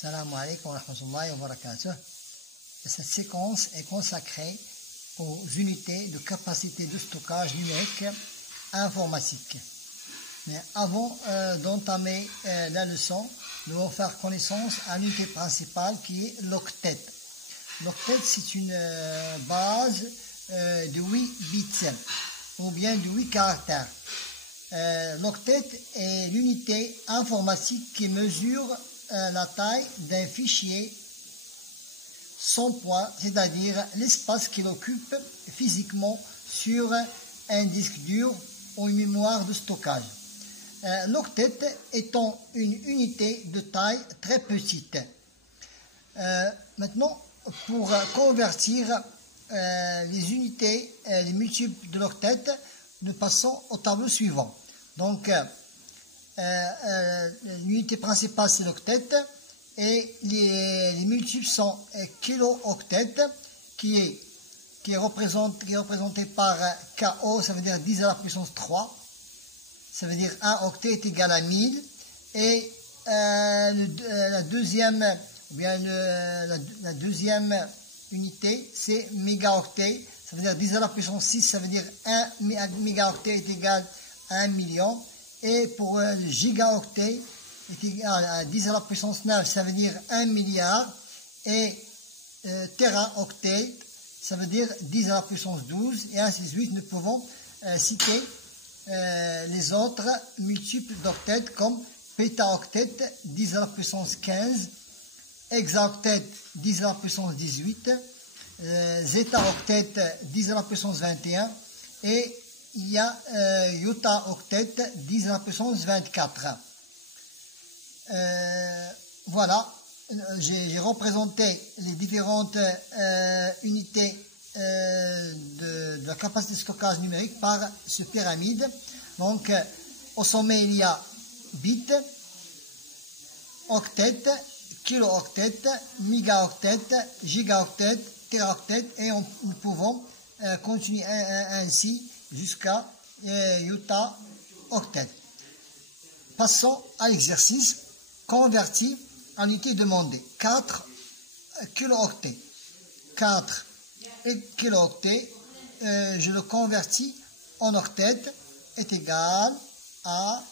Salam alaikum wa rahmatullahi wa barakatuh. Cette séquence est consacrée aux unités de capacité de stockage numérique informatique. Mais avant d'entamer la leçon, nous allons faire connaissance à l'unité principale qui est l'octet. L'octet, c'est une base de 8 bits ou bien de 8 caractères. L'octet est l'unité informatique qui mesure la taille d'un fichier sans poids, c'est-à-dire l'espace qu'il occupe physiquement sur un disque dur ou une mémoire de stockage. L'octet étant une unité de taille très petite. Maintenant, pour convertir les unités, les multiples de l'octet, nous passons au tableau suivant. Donc, l'unité principale c'est l'octet et les multiples sont kilo-octet qui est représenté par KO, ça veut dire 10 à la puissance 3, ça veut dire 1 octet est égal à 1000 et la deuxième unité c'est mégaoctet, ça veut dire 10 à la puissance 6, ça veut dire 1 mégaoctet est égal à 1 million. Et pour le gigaoctet est égal à 10 à la puissance 9, ça veut dire 1 milliard. Et téraoctet, ça veut dire 10 à la puissance 12. Et ainsi de suite, nous pouvons citer les autres multiples d'octet comme pétaoctet, 10 à la puissance 15, hexaoctet, 10 à la puissance 18, zétaoctet, 10 à la puissance 21, et il y a yottaoctet, 10 à la puissance 24. Voilà, j'ai représenté les différentes unités de la capacité de stockage numérique par ce pyramide. Donc, au sommet, il y a bit, octet, kilo-octet, mégaoctet, gigaoctet, téraoctet, et nous pouvons continuer ainsi jusqu'à yottaoctet. Passons à l'exercice converti en unité demandée. 4 kilo-octets. 4 kilo-octets, je le convertis en octet, est égal à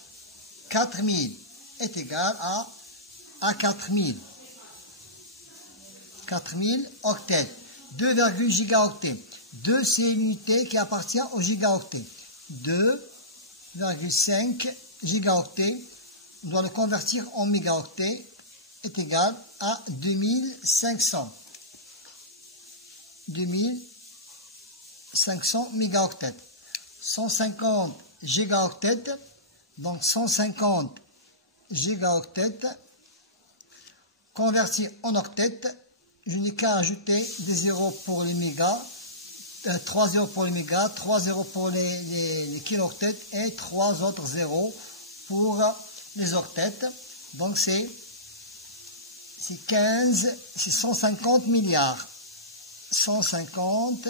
4000. Est égal à 4000. 4000 octets. 2, gigaoctets. 2, c'est l'unité qui appartient au gigaoctet. 2,5 gigaoctets, on doit le convertir en mégaoctet, est égal à 2500. 2500 mégaoctets. 150 gigaoctets, donc 150 gigaoctets, convertis en octets, je n'ai qu'à ajouter des zéros pour les mégas, 3 zéros pour les mégas, 3 zéros pour les kilo-octets et 3 autres zéros pour les octets. Donc c'est 150 milliards. 150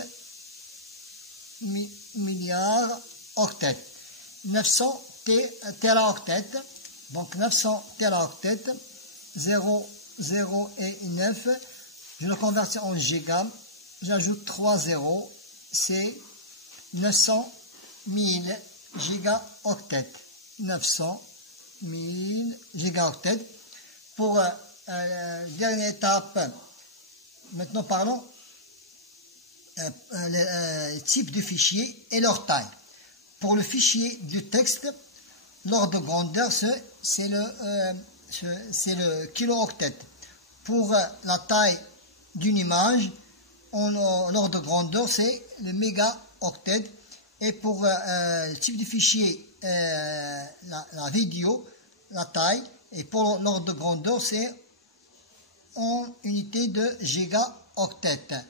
milliards octets. 900 téraoctets. Donc 900 téraoctets. 0, 0 et 9. Je le convertis en giga. J'ajoute 3 zéros. C'est 900 000 gigaoctets. 900 000 gigaoctets. Pour la dernière étape, maintenant parlons les types de fichiers et leur taille. Pour le fichier de texte, l'ordre de grandeur, c'est le kilo-octet. Pour la taille d'une image, l'ordre de grandeur, c'est le mégaoctet. Et pour le type de fichier, la vidéo, la taille, et pour l'ordre de grandeur, c'est en unité de gigaoctet.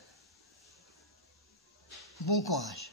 Bon courage.